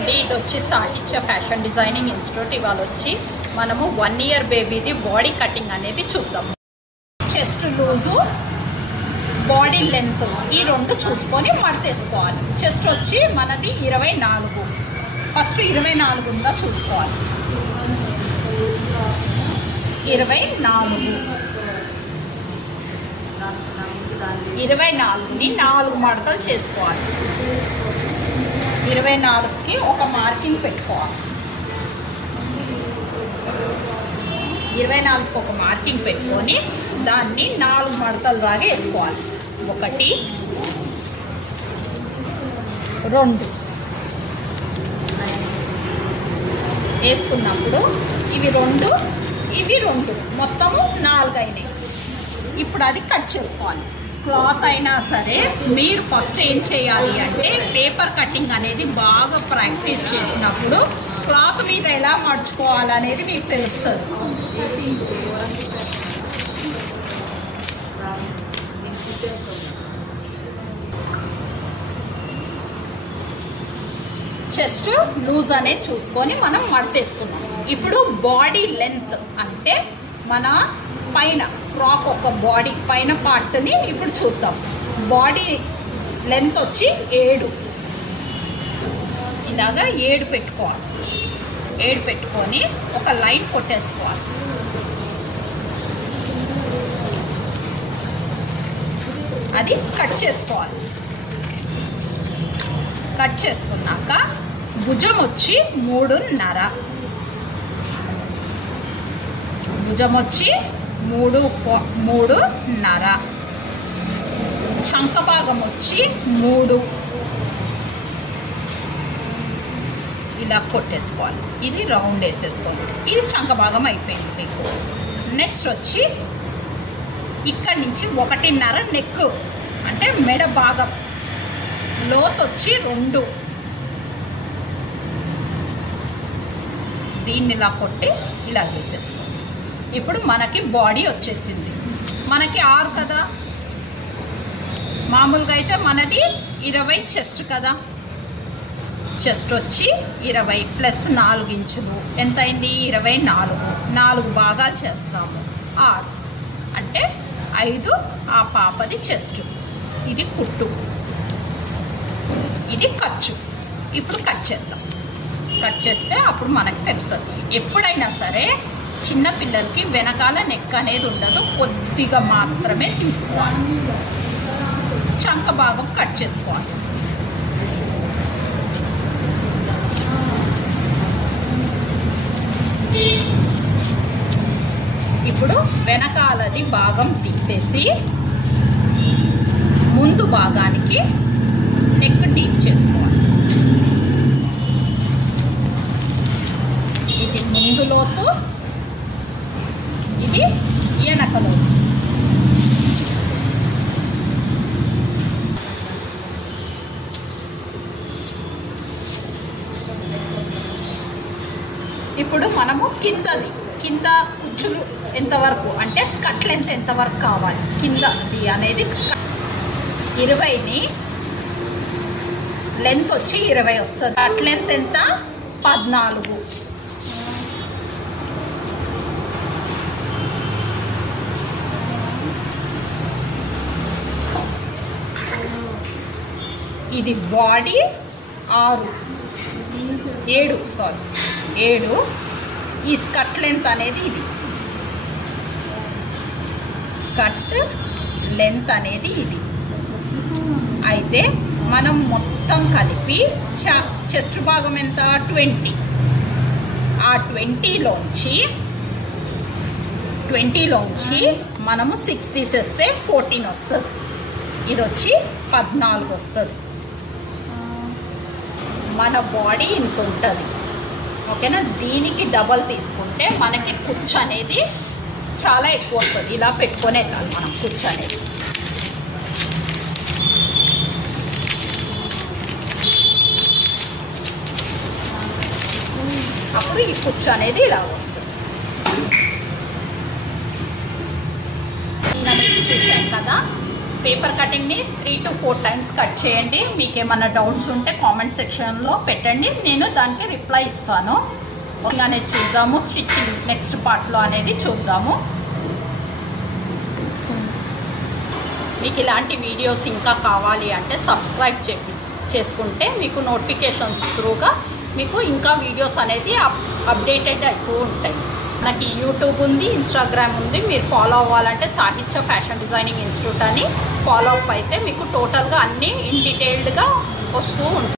అండి, ఇది వచ్చి సాహిత్య ఫ్యాషన్ డిజైనింగ్ ఇన్స్టిట్యూట్. ఇవాళ వచ్చి మనము 1 year బేబీది బాడీ కటింగ్ అనేది చూద్దాం. చెస్ట్ లూజు, బాడీ లెంత్ ఈ రెండు చూసుకొని మడతేసుకోవాలి. చెస్ట్ వచ్చి మనది 24. ఫస్ట్ 24 ఉందా చూసుకోవాలి. 24ని 4 మడతలు చేసుకోవాలి. 24కి ఒక మార్కింగ్ పెట్టుకోవాలి. 24కి ఒక మార్కింగ్ పెట్టుకొని దాన్ని 4 మడతలు లాగా వేసుకోవాలి. 1 2 వేసుకున్నప్పుడు ఇవి 2 ఇవి 2 మొత్తము 4 అయినాయి. ఇప్పుడు అది కట్ చేసుకోవాలి. క్లాత్ అయినా సరే మీరు ఫస్ట్ ఏం చేయాలి అంటే పేపర్ కటింగ్ అనేది బాగా ప్రాక్టీస్ చేసినప్పుడు క్లాత్ మీద ఎలా మడుచుకోవాలనేది మీకు తెలుస్తుంది. చెస్ట్ లూజ్ అనేది చూసుకొని మనం మడతేసుకున్నాం. ఇప్పుడు బాడీ లెంత్ అంటే మన పైన ఫ్రాక్ ఒక బాడీ పైన పార్ట్ని ఇప్పుడు చూద్దాం. బాడీ లెంత్ వచ్చి 7. ఇలాగా 7 పెట్టుకోవాలి. 7 పెట్టుకొని ఒక లైన్ కొట్టేసుకోవాలి. అది కట్ చేసుకోవాలి. కట్ చేసుకున్నాక భుజం వచ్చి 3.5. భుజం వచ్చి 3.5. చంక భాగం వచ్చి 3. ఇలా కొట్టేసుకోవాలి. ఇది రౌండ్ వేసేసుకోండి. ఇది చంక భాగం అయిపోయింది మీకు. నెక్స్ట్ వచ్చి ఇక్కడి నుంచి 1.5 నెక్ అంటే మెడ భాగం లోతు వచ్చి 2. దీన్ని ఇలా కొట్టి ఇలా వేసేసుకోండి. ఇప్పుడు మనకి బాడీ వచ్చేసింది. మనకి 6 కదా, మామూలుగా అయితే మనది 20 చెస్ట్ కదా. చెస్ట్ వచ్చి 20 ప్లస్ 4 ఇంచులు ఎంత అయింది? 24. 4 భాగాలు చేస్తాము. 6 అంటే 5 ఆ పాపది చెస్ట్. ఇది కుట్టు, ఇది ఖర్చు. ఇప్పుడు కట్ చేద్దాం. కట్ చేస్తే అప్పుడు మనకి తెలుస్తుంది. ఎప్పుడైనా సరే చిన్న పిల్లలకి వెనకాల నెక్ అనేది ఉండదు, కొద్దిగా మాత్రమే తీసుకోవాలి. చంక భాగం కట్ చేసుకోవాలి. ఇప్పుడు వెనకాలది భాగం తీసేసి ముందు భాగానికి నెక్ డీప్ చేసుకోవాలి. ఇది ముందు లోతు, ఇది వెనక లోతు. ఇప్పుడు మనము కింద కుచ్చులు ఎంతవరకు అంటే స్కట్ లెంత్ ఎంతవరకు కావాలి కిందది అనేది 20ని లెంత్ వచ్చి 20 వస్తుంది. స్కట్ లెంత్ ఎంత? 14. ఇది బాడీ 7. ఈ స్కర్ట్ లెంత్ అనేది ఇది. స్కర్ట్ లెంత్ అనేది ఇది. అయితే మనం మొత్తం కలిపి చెస్ట్ భాగం ఎంత? 20. ఆ 20లోంచి మనము 6 తీసేస్తే 14 వస్తుంది. ఇది వచ్చి 14 వస్తుంది. మన బాడీ ఇంత ఉంటుంది. ఓకేనా? దీనికి డబల్ తీసుకుంటే మనకి కుచ్చు అనేది చాలా ఎక్కువ వస్తుంది. ఇలా పెట్టుకొని వెళ్ళాలి మనం కుచ్చు అనేది. అప్పుడు ఈ కుచ్చు అనేది ఇలా వస్తుంది. చూసాం కదా, పేపర్ కటింగ్ని 3 to 4 times కట్ చేయండి. మీకు ఏమైనా డౌట్స్ ఉంటే కామెంట్ సెక్షన్లో పెట్టండి, నేను దానికి రిప్లై ఇస్తాను. అనేది చూద్దాము, స్టిచ్చింగ్ నెక్స్ట్ పార్ట్లో అనేది చూద్దాము. మీకు ఇలాంటి వీడియోస్ ఇంకా కావాలి అంటే సబ్స్క్రైబ్ చేసుకుంటే మీకు నోటిఫికేషన్స్ త్రూగా మీకు ఇంకా వీడియోస్ అనేది అప్డేటెడ్ అవుతూ ఉంటాయి. నాకు యూట్యూబ్ ఉంది, ఇన్స్టాగ్రామ్ ఉంది. మీరు ఫాలో అవ్వాలంటే సాహిత్య ఫ్యాషన్ డిజైనింగ్ ఇన్స్టిట్యూట్ అని ఫాలో అప్ అయితే మీకు టోటల్గా అన్నీ ఇన్ డీటెయిల్డ్గా వస్తూ ఉంటాయి.